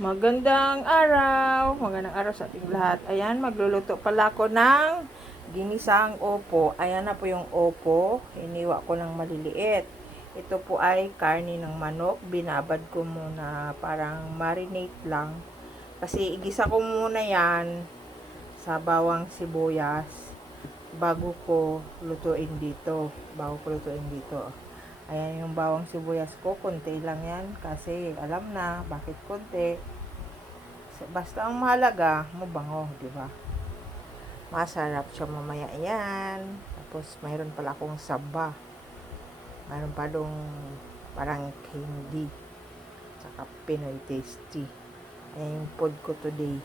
Magandang araw sa ating lahat. Ayan, magluluto pala ako ng ginisang opo. Ayan na po yung opo. Iniwa ko ng maliliit. Ito po ay karni ng manok. Binabad ko muna, parang marinate lang. Kasi igisa ko muna yan sa bawang sibuyas bago ko lutuin dito. Ayan yung bawang sibuyas ko. Konti lang yan. Kasi alam na bakit konti. Basta ang mahalaga, mabango, di ba? Masarap siya mamaya yan. Tapos mayroon pala akong saba. Mayroon pa dong parang candy. Tsaka Pinoy tasty. Ayan yung food ko today.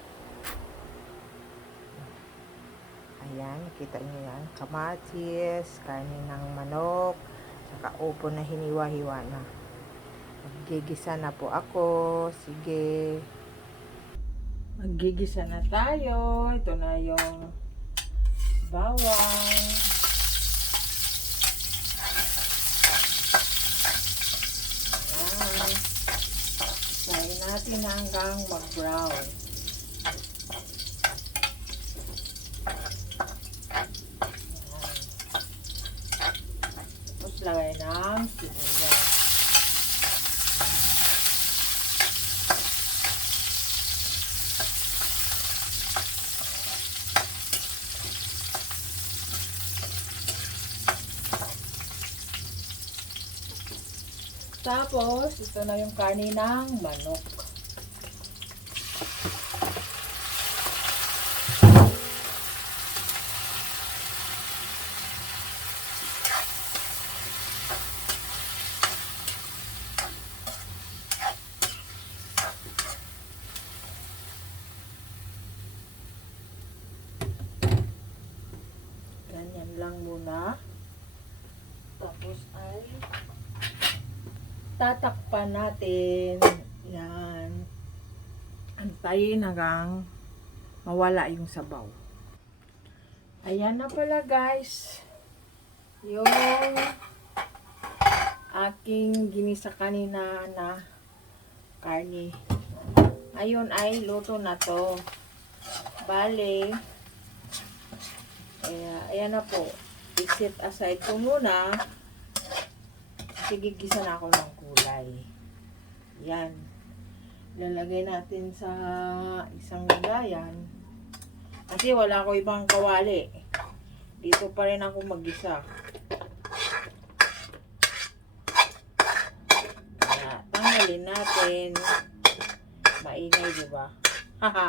Ayan, kita nyo yan. Kamatis, karne ng manok, tsaka upo na hiniwa-hiwa na. Gigisa na po ako. Sige. Maggigisa na tayo. Ito na yung bawang. Ayan. Isahin natin hanggang mag-brown. Tapos lagay ng sibuyas. Tapos, ito na yung karne ng manok. Ganyan lang muna. Tapos ay tatakpan natin. Yan. Antayin hanggang mawala yung sabaw. Ayan na pala guys. Yung aking ginisa kanina na karne. Ayun ay luto na to. Bale, ayan na po. I-set aside ko muna. Gigisa na ako ng kulay. Yan. Lalagay natin sa isang lagayan. Kasi wala ko ibang kawali. Dito pa rin ako mag-isa. Kaya tanggalin natin. Maingay, diba? Haha.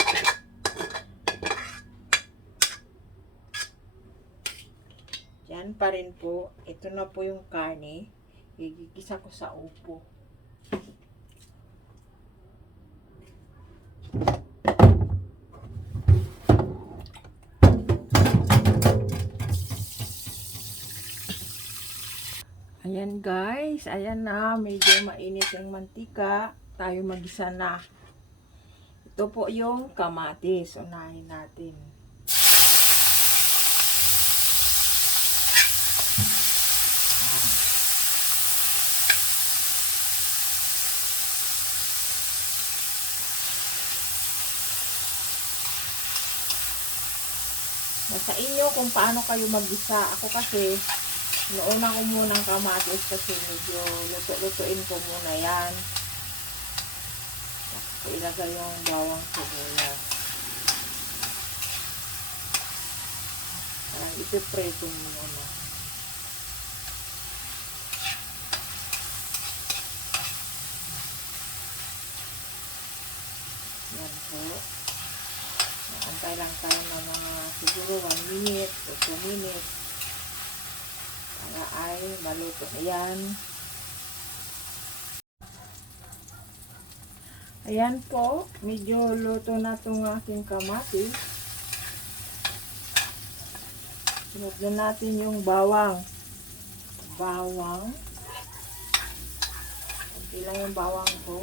Yan pa rin po. Ito na po yung karne. Igigisa ko sa upo. Ayan guys. Ayan na. Medyo mainit yung mantika. Tayo magisa na. Ito po yung kamatis. Unahin natin. Nasa inyo kung paano kayo mag-gisa. Ako kasi, inuuna ko munang kamatis kasi medyo luto-lutuin ko muna yan. Tapos ilagay yung bawang sibuyas. Parang ipipreto muna. Yan po. Antay lang tayo ng mga siguro 1 minute o 2 minutes para ay maluto na yan. Ayan po, medyo luto na itong aking kamatis. Sunod na natin yung bawang. Kunti lang yung bawang ko.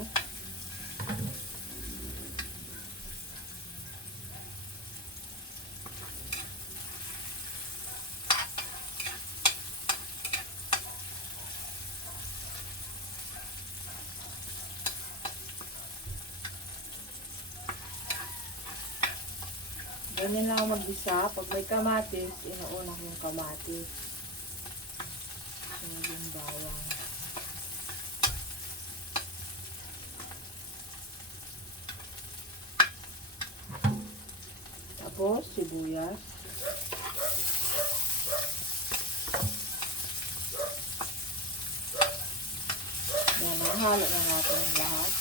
Ganyan lang ako mag-isa. Pag may kamatis, inuuna ko yung kamatis. Yung bawang. Tapos, sibuyas. Yan, mahalo na natin lahat.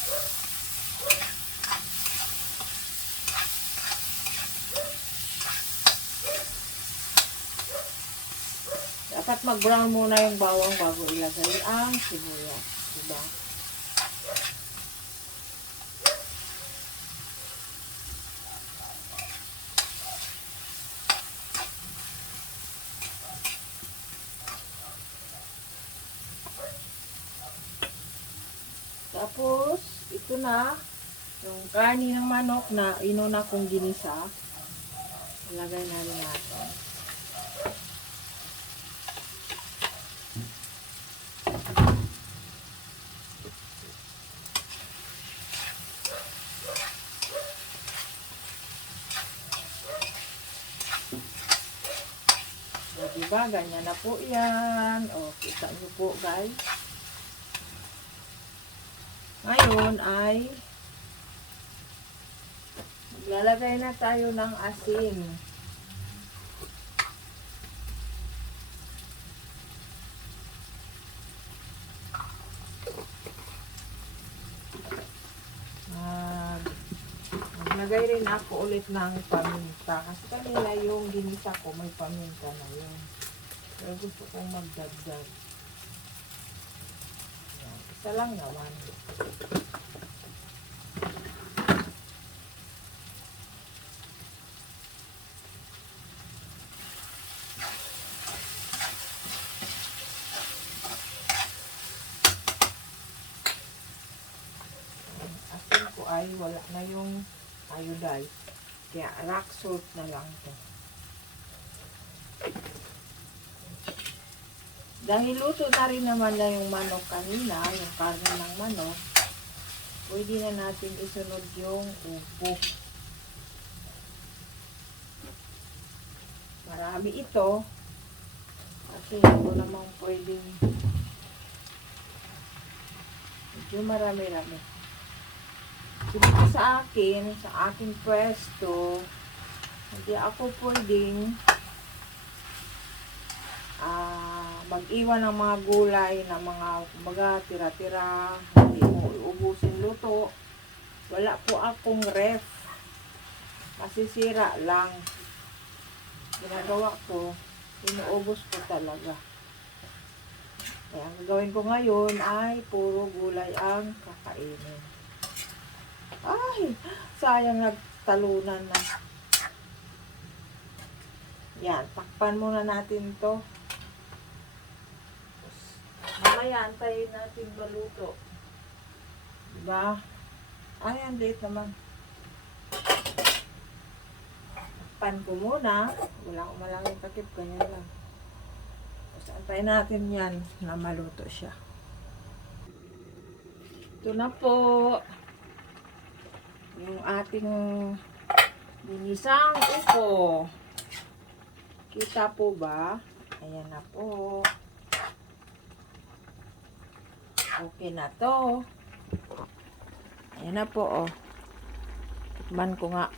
Dapat mag-brown muna yung bawang bago ilagay ang sibuyas. Diba? Tapos, ito na, yung karni ng manok na inuna kong ginisa. Ilagay na rin natin. O, diba? Ganyan na po yan. O, kita nyo po, guys. Ngayon ay maglalagay na tayo ng asin. Maglagay rin ako ulit ng paminta. Kasi kanina yung ginisa ko may paminta na yun. Pero gusto kong magdagdag. Yan. Isa lang naman. Asin ko ay wala na yung iodine. Kaya rock salt na lang to. Dahil luto na rin naman na yung manok kanina, yung karne ng manok, pwede na natin isunod yung upo. Marami ito. Kasi ito namang pwedeng medyo marami-rami. Dito sa akin, sa aking pwesto, hindi ako pwedeng mag-iwan ng mga gulay na mga kumbaga tira-tira, hindi mo uubusin luto. Wala po akong ref. Masisira lang. Ginagawa ko, inuubos ko talaga. Kaya ang gagawin ko ngayon ay puro gulay ang kakainin. Ay, sayang nagtalunan na. Yan, takpan muna natin to. Mamaya, antayin natin maluto. Diba? Ay, ang late naman. Takpan ko muna. Wala akong malangin takip, ganyan lang. Tapos antayin natin yan na maluto siya. Ito na po. Yung ating ginisang upo. Kita po ba? Ayan na po. Okay na to. Ayan na po, oh. Tikman ko nga.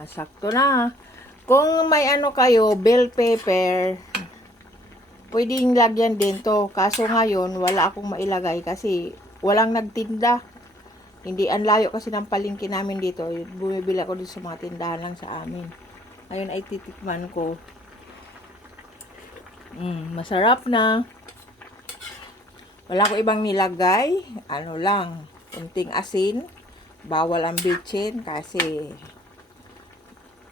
Nasakto na. Kung may ano kayo, bell pepper, pwedeng lagyan din to. Kaso ngayon, wala akong mailagay kasi walang nagtinda. Hindi, ang layo kasi ng palengke namin dito. Bumibili ako dito sa mga tindahan lang sa amin. Ngayon ay titikman ko. Masarap na. Wala ko ibang nilagay. Ano lang, kunting asin. Bawal ang bitchin kasi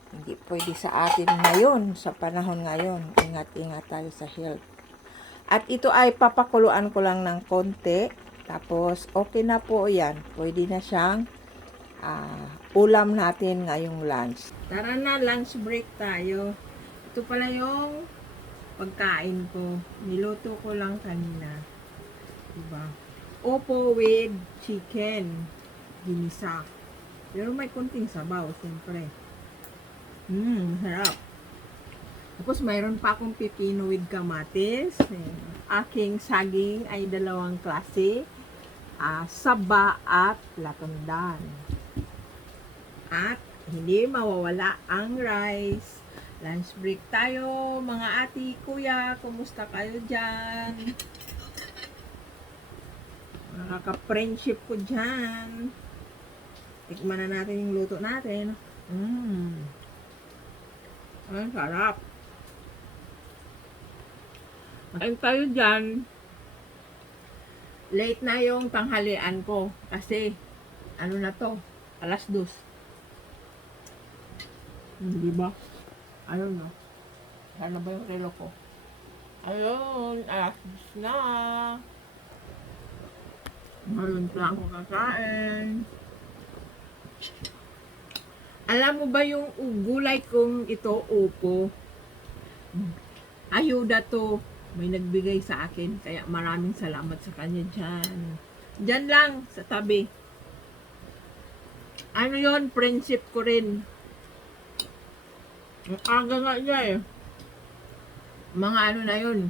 hindi pwede sa atin ngayon, sa panahon ngayon. Ingat-ingat tayo sa health. At ito ay papakuluan ko lang ng konti. Tapos, okay na po yan. Pwede na siyang ulam natin ngayong lunch. Tara na, lunch break tayo. Ito pala yung pagkain ko. Niluto ko lang kanina. Diba? Opo with chicken. Ginisa. Pero may kunting sabaw, siyempre. Sarap. Tapos mayroon pa akong pipino with kamatis. Aking saging ay dalawang klase. Saba at latundan. At hindi mawawala ang rice. Lunch break tayo, mga ati, kuya. Kumusta kayo dyan? Nakaka-friendship ko dyan. Tikman na natin yung luto natin. Ang sarap. Ayun tayo dyan. Late na yung tanghalian ko. Kasi, ano na to? Alas 2. Diba? Ayun na. Sana ba yung relo ko? Ayun, alas 2 na. Ngayon pa ako kakain. Alam mo ba yung gulay kong ito, upo? Ayuda to. May nagbigay sa akin. Kaya maraming salamat sa kanya dyan. Dyan lang, sa tabi. Ano yon, friendship ko rin. Ang aga nga niya eh. Mga ano na yun.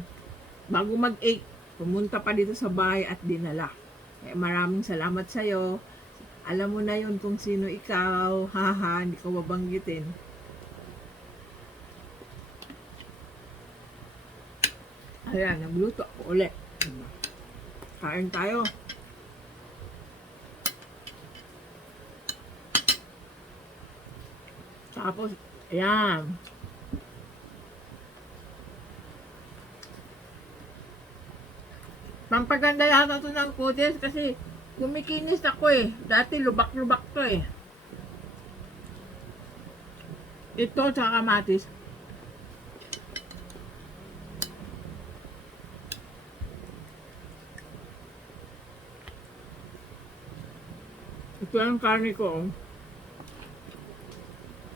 Bago mag-8, pumunta pa dito sa bahay at dinala. Kaya maraming salamat sa'yo. Alam mo na yun kung sino ikaw. Haha, hindi ko babanggitin. Ayan, nagluto ako ulit. Kain tayo. Tapos, ayan. Pampaganda yata ito ng kutis kasi kumikinis ako eh. Dati lubak-lubak to eh. Ito tsaka kamatis. Ito ang karne ko.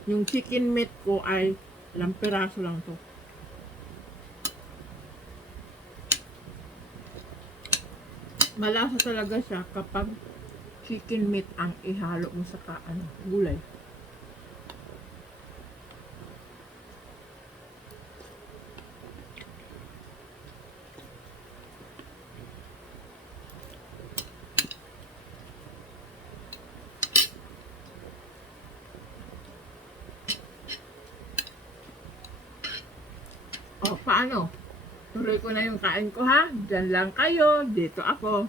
Yung chicken meat ko ay ilang piraso lang to. Malasa talaga siya kapag chicken meat ang ihalo mo sa gulay. O, paano? Tuloy ko na yung kain ko ha. Diyan lang kayo. Dito ako.